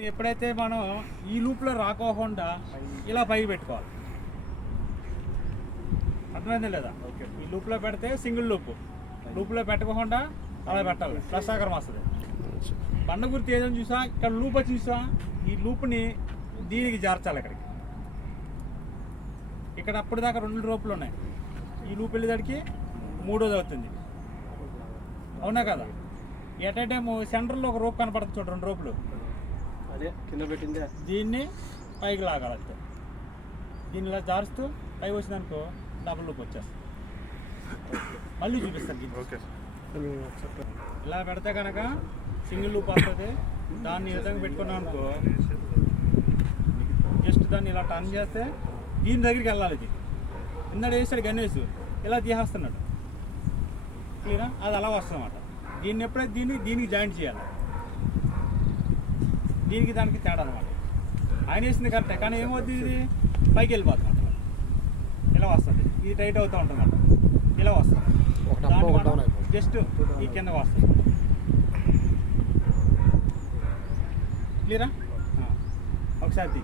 ఎప్పుడైతే మనం ఈ లూప్లో రాకోకుండా ఇలా పైకి పెట్టుకోవాలి. అర్థమైందా లేదా? ఓకే. ఈ లూప్లో పెడితే సింగిల్ లూప్లో పెట్టకుండా అలా పెట్టాలి. ప్లస్ ఆకారం వస్తుంది. బండ గుర్తు ఏదైనా చూసా, ఇక్కడ లూప్ వచ్చి చూసా, ఈ లూప్ని దీనికి జార్చాలి. ఇక్కడ అప్పటిదాకా 2 రూపులు ఉన్నాయి. ఈ లూప్ వెళ్ళేదానికి 3వది అవుతుంది. అవునా కదా? ఎట్ ఏ టైం సెంటర్లో ఒక రూప్ కనపడుతుంది చూడ, 2 రూపులు. అదే కింద పెట్టిందే. దీన్ని పైకి లాగాలి. దీన్ని ఇలా జారుస్తూ పైకి వచ్చిందనుకో డబుల్ లూప్ వచ్చేస్తుంది. మళ్ళీ చూపిస్తాను. ఓకే. ఇలా పెడితే కనుక సింగిల్ లూప్ వస్తుంది. దాన్ని ఈ విధంగా పెట్టుకున్నాం అనుకో, జస్ట్ దాన్ని ఇలా టర్న్ చేస్తే దీని దగ్గరికి వెళ్ళాలి. ఇది ఇందాడు వేసాడు గణేష్, ఇలా తీసేస్తున్నాడు. క్లియరా? అది అలా వస్తుంది అన్నమాట. దీన్ని ఎప్పుడైతే దీనికి జాయింట్ చేయాలి. దీనికి దానికి తేడా అనమాట. ఆయన వేసింది కరెక్టే, కానీ ఏమవుతుంది, ఇది పైకి వెళ్ళిపోతుంది అన్నమాట. ఇలా వస్తుంది. ఇది టైట్ అవుతూ ఉంటుంది అన్నమాట. ఇలా వస్తుంది. జస్ట్ ఈ కింద వస్తుంది. క్లియరా? ఒకసారి